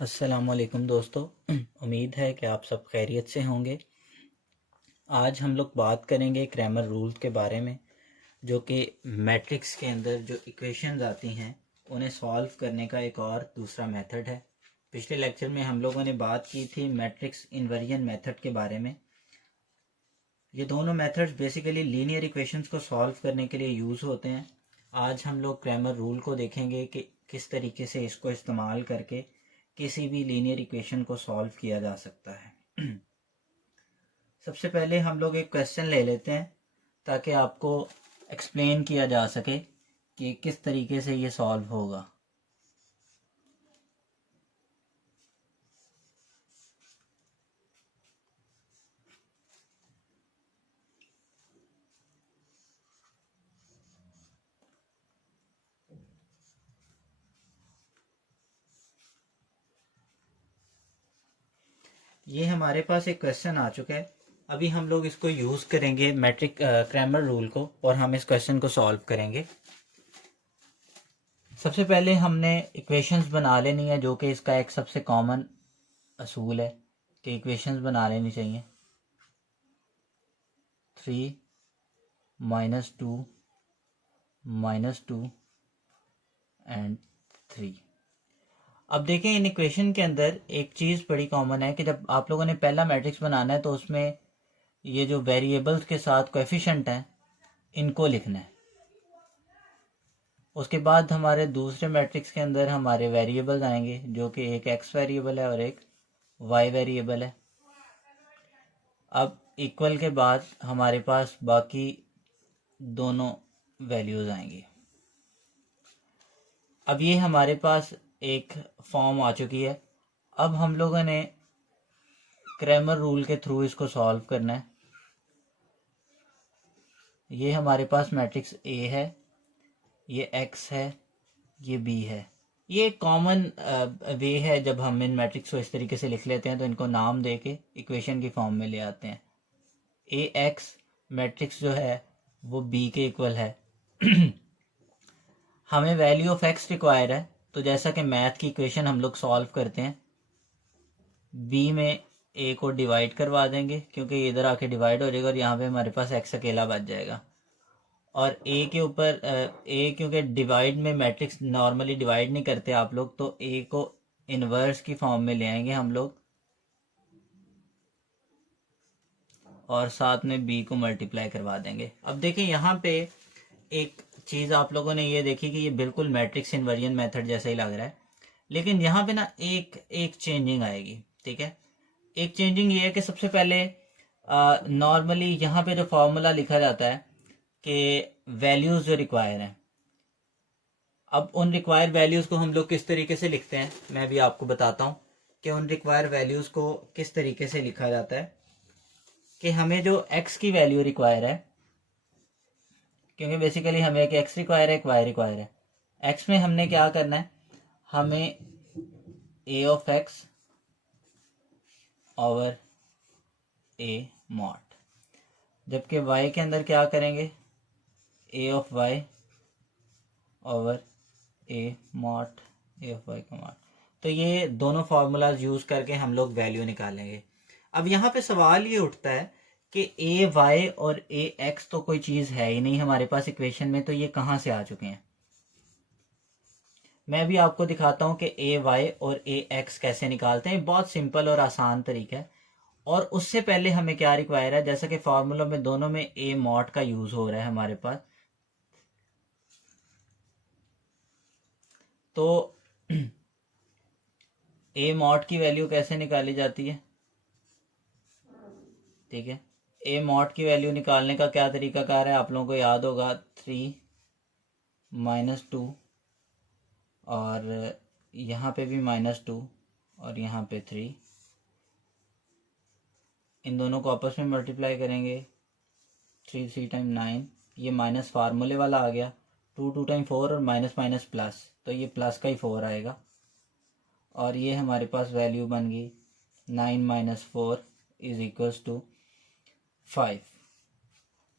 अस्सलामुअलैकुम दोस्तों। उम्मीद है कि आप सब खैरियत से होंगे। आज हम लोग बात करेंगे क्रैमर रूल्स के बारे में, जो कि मैट्रिक्स के अंदर जो इक्वेशंस आती हैं उन्हें सॉल्व करने का एक और दूसरा मेथड है। पिछले लेक्चर में हम लोगों ने बात की थी मैट्रिक्स इन्वर्जन मेथड के बारे में। ये दोनों मेथड्स बेसिकली लीनियर इक्वेशंस को सॉल्व करने के लिए यूज़ होते हैं। आज हम लोग क्रैमर रूल को देखेंगे कि किस तरीके से इसको इस्तेमाल करके किसी भी लीनियर इक्वेशन को सॉल्व किया जा सकता है। सबसे पहले हम लोग एक क्वेश्चन ले लेते हैं ताकि आपको एक्सप्लेन किया जा सके कि किस तरीके से ये सॉल्व होगा। ये हमारे पास एक क्वेश्चन आ चुका है। अभी हम लोग इसको यूज़ करेंगे मैट्रिक क्रैमर रूल को और हम इस क्वेश्चन को सॉल्व करेंगे। सबसे पहले हमने इक्वेशंस बना लेनी है, जो कि इसका एक सबसे कॉमन असूल है कि इक्वेशंस बना लेनी चाहिए। 3 -2 -2 एंड 3। अब देखें, इन इक्वेशन के अंदर एक चीज़ बड़ी कॉमन है कि जब आप लोगों ने पहला मैट्रिक्स बनाना है तो उसमें ये जो वेरिएबल्स के साथ कोएफिशिएंट हैं इनको लिखना है। उसके बाद हमारे दूसरे मैट्रिक्स के अंदर हमारे वेरिएबल्स आएंगे, जो कि एक एक्स वेरिएबल है और एक वाई वेरिएबल है। अब इक्वल के बाद हमारे पास बाकी दोनों वैल्यूज़ आएंगी। अब ये हमारे पास एक फॉर्म आ चुकी है। अब हम लोगों ने क्रैमर रूल के थ्रू इसको सॉल्व करना है। ये हमारे पास मैट्रिक्स ए है, ये एक्स है, ये बी है। ये कॉमन वे है, जब हम इन मैट्रिक्स को इस तरीके से लिख लेते हैं तो इनको नाम दे के इक्वेशन की फॉर्म में ले आते हैं। ए एक्स मैट्रिक्स जो है वो बी के इक्वल है। हमें वैल्यू ऑफ एक्स रिक्वायर है, तो जैसा कि मैथ की इक्वेशन हम लोग सॉल्व करते हैं, बी में ए को डिवाइड करवा देंगे क्योंकि इधर आके डिवाइड हो जाएगा और यहाँ पे हमारे पास एक्स अकेला बच जाएगा। और ए के ऊपर ए, क्योंकि डिवाइड में मैट्रिक्स नॉर्मली डिवाइड नहीं करते आप लोग, तो ए को इनवर्स की फॉर्म में ले आएंगे हम लोग और साथ में बी को मल्टीप्लाई करवा देंगे। अब देखिए, यहाँ पे एक चीज़ आप लोगों ने ये देखी कि ये बिल्कुल मैट्रिक्स इन्वर्जन मेथड जैसा ही लग रहा है, लेकिन यहाँ पे ना एक चेंजिंग आएगी। ठीक है, एक चेंजिंग ये है कि सबसे पहले नॉर्मली यहाँ पे जो फॉर्मूला लिखा जाता है कि वैल्यूज जो रिक्वायर हैं, अब उन रिक्वायर्ड वैल्यूज को हम लोग किस तरीके से लिखते हैं मैं भी आपको बताता हूँ कि उन रिक्वायर्ड वैल्यूज को किस तरीके से लिखा जाता है। कि हमें जो x की वैल्यू रिक्वायर है, क्योंकि बेसिकली हमें एक x रिक्वायर है, एक y रिक्वायर है। x में हमने क्या करना है, हमें a of x over a mod, जबकि y के अंदर क्या करेंगे, a of y over a mod, a of y का मॉड। तो ये दोनों फार्मूलाज यूज करके हम लोग वैल्यू निकालेंगे। अब यहाँ पे सवाल ये उठता है कि ए वाई और ए एक्स तो कोई चीज़ है ही नहीं हमारे पास इक्वेशन में, तो ये कहाँ से आ चुके हैं। मैं भी आपको दिखाता हूँ कि ए वाई और ए एक्स कैसे निकालते हैं। बहुत सिंपल और आसान तरीका है। और उससे पहले हमें क्या रिक्वायर है, जैसा कि फॉर्मूलों में दोनों में ए मॉड का यूज हो रहा है हमारे पास, तो ए मॉड की वैल्यू कैसे निकाली जाती है। ठीक है, ए मॉड की वैल्यू निकालने का क्या तरीकाकार है, आप लोगों को याद होगा, 3 -2 और यहाँ पे भी -2 और यहाँ पे 3, इन दोनों को आपस में मल्टीप्लाई करेंगे। 3 3 टाइम 9, ये माइनस फार्मूले वाला आ गया। 2 2 टाइम 4 और माइनस माइनस प्लस, तो ये प्लस का ही 4 आएगा। और ये हमारे पास वैल्यू बन गई 9 - 4 इज इक्वल्स टू 5।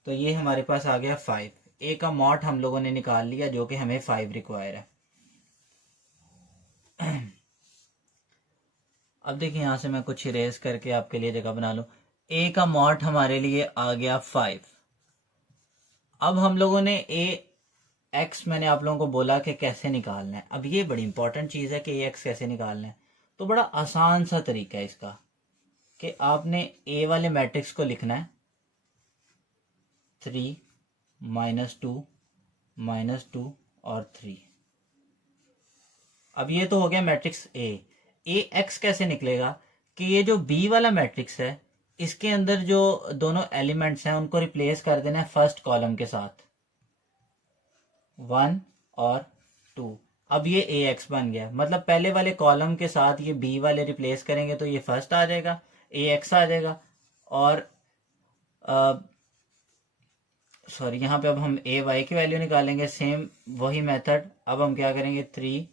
तो ये हमारे पास आ गया 5। ए का मॉड हम लोगों ने निकाल लिया, जो कि हमें 5 रिक्वायर है। अब देखिए यहाँ से मैं कुछ इरेज करके आपके लिए जगह बना लूँ। ए का मॉड हमारे लिए आ गया 5। अब हम लोगों ने ए एक्स, मैंने आप लोगों को बोला कि कैसे निकालना है। अब ये बड़ी इंपॉर्टेंट चीज़ है कि ए एक्स कैसे निकालना है। तो बड़ा आसान सा तरीका है इसका कि आपने ए वाले मैट्रिक्स को लिखना है 3 -2 -2 और 3। अब ये तो हो गया मैट्रिक्स ए एक्स कैसे निकलेगा कि ये जो बी वाला मैट्रिक्स है इसके अंदर जो दोनों एलिमेंट्स हैं उनको रिप्लेस कर देना है फर्स्ट कॉलम के साथ 1 और 2। अब ये ए एक्स बन गया, मतलब पहले वाले कॉलम के साथ ये बी वाले रिप्लेस करेंगे तो ये फर्स्ट आ जाएगा, ए एक्स आ जाएगा। और सॉरी यहाँ पे अब हम ए वाई की वैल्यू निकालेंगे, सेम वही मेथड। अब हम क्या करेंगे 3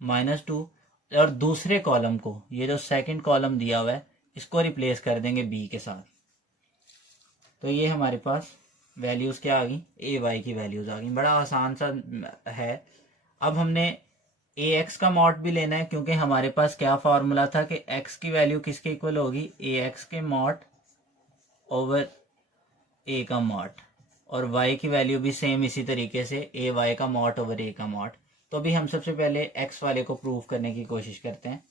-2 और दूसरे कॉलम को, ये जो सेकंड कॉलम दिया हुआ है इसको रिप्लेस कर देंगे बी के साथ। तो ये हमारे पास वैल्यूज़ क्या आ गई, ए वाई की वैल्यूज़ आ गई। बड़ा आसान सा है। अब हमने ए एक्स का मॉड भी लेना है क्योंकि हमारे पास क्या फार्मूला था कि एक्स की वैल्यू किसके इक्वल होगी, ए एक्स के मॉड ओवर ए का मॉड, और वाई की वैल्यू भी सेम इसी तरीके से ए वाई का मॉड ओवर ए का मॉड। तो अभी हम सबसे पहले एक्स वाले को प्रूव करने की कोशिश करते हैं।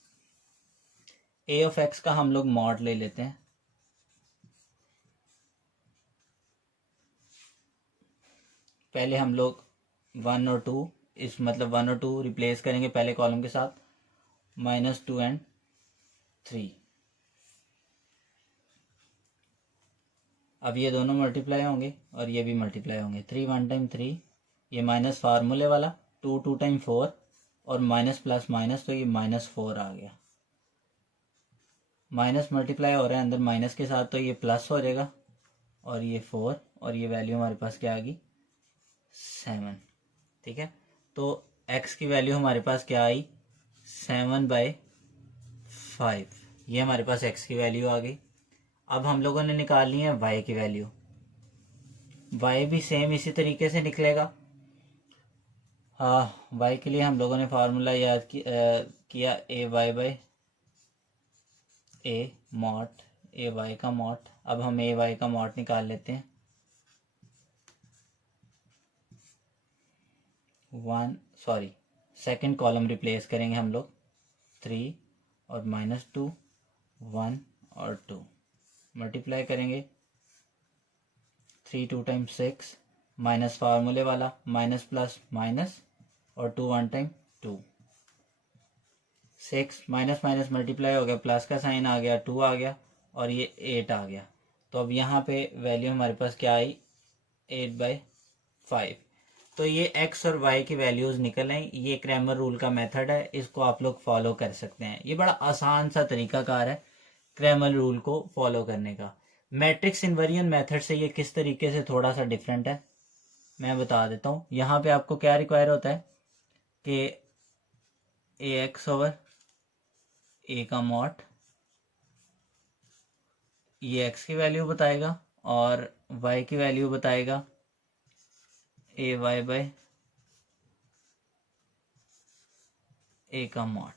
ए ऑफ एक्स का हम लोग मॉड ले लेते हैं। पहले हम लोग 1 और 2, इस मतलब 1 और 2 रिप्लेस करेंगे पहले कॉलम के साथ -2 और 3। अब ये दोनों मल्टीप्लाई होंगे और ये भी मल्टीप्लाई होंगे। 3 1 टाइम 3, ये माइनस फार्मूले वाला, 2 2 टाइम 4 और माइनस प्लस माइनस, तो ये -4 आ गया। माइनस मल्टीप्लाई हो रहा है अंदर माइनस के साथ तो ये प्लस हो जाएगा और ये 4 और ये वैल्यू हमारे पास क्या आ गई 7। ठीक है, तो x की वैल्यू हमारे पास क्या आई 7/5। ये हमारे पास x की वैल्यू आ गई। अब हम लोगों ने निकालनी है y की वैल्यू। y भी सेम इसी तरीके से निकलेगा। हाँ, y के लिए हम लोगों ने फार्मूला याद किया A Y by A mod, A Y का मॉड। अब हम ए वाई का मॉड निकाल लेते हैं। 1 सॉरी सेकंड कॉलम रिप्लेस करेंगे हम लोग 3 और -2 1 और 2 मल्टीप्लाई करेंगे 3 2 टाइम 6 माइनस फार्मूले वाला माइनस प्लस माइनस और 2 1 टाइम 2। 6 माइनस माइनस मल्टीप्लाई हो गया, प्लस का साइन आ गया, 2 आ गया और ये 8 आ गया। तो अब यहाँ पे वैल्यू हमारे पास क्या आई 8/5। तो ये x और y की वैल्यूज़ निकल आई। ये क्रैमर रूल का मेथड है, इसको आप लोग फॉलो कर सकते हैं। ये बड़ा आसान सा तरीकाकार है क्रैमर रूल को फॉलो करने का। मैट्रिक्स इन्वर्जन मेथड से ये किस तरीके से थोड़ा सा डिफरेंट है मैं बता देता हूँ। यहाँ पे आपको क्या रिक्वायर होता है कि ए एक्स ओवर ए का मॉड, ये x की वैल्यू बताएगा और y की वैल्यू बताएगा ए वाई बाई ए का मॉड।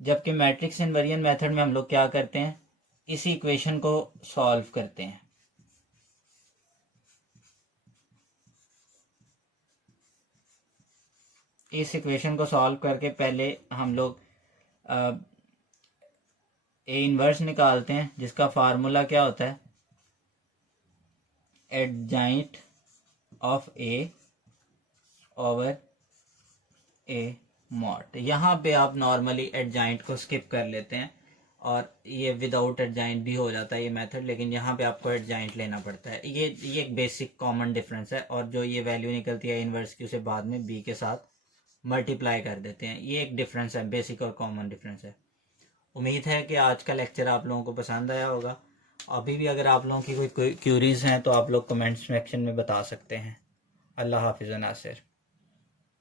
जबकि मैट्रिक्स इन्वर्जन मेथड में हम लोग क्या करते हैं, इसी इक्वेशन को सॉल्व करते हैं। इस इक्वेशन को सॉल्व करके पहले हम लोग ए इनवर्स निकालते हैं, जिसका फार्मूला क्या होता है adjoint of A over A mod. यहाँ पे आप नॉर्मली एडजाइंट को स्किप कर लेते हैं और ये विदाउट एडजाइंट भी हो जाता है ये मेथड, लेकिन यहाँ पे आपको एडजाइंट लेना पड़ता है। ये एक बेसिक कॉमन डिफरेंस है। और जो ये वैल्यू निकलती है इनवर्स की, उसे बाद में बी के साथ मल्टीप्लाई कर देते हैं। ये एक डिफरेंस है, बेसिक और कॉमन डिफरेंस है। उम्मीद है कि आज का लेक्चर आप लोगों को पसंद आया होगा। अभी भी अगर आप लोगों की कोई क्यूरीज हैं तो आप लोग कमेंट सेक्शन में बता सकते हैं। अल्लाह हाफिज़ नासिर।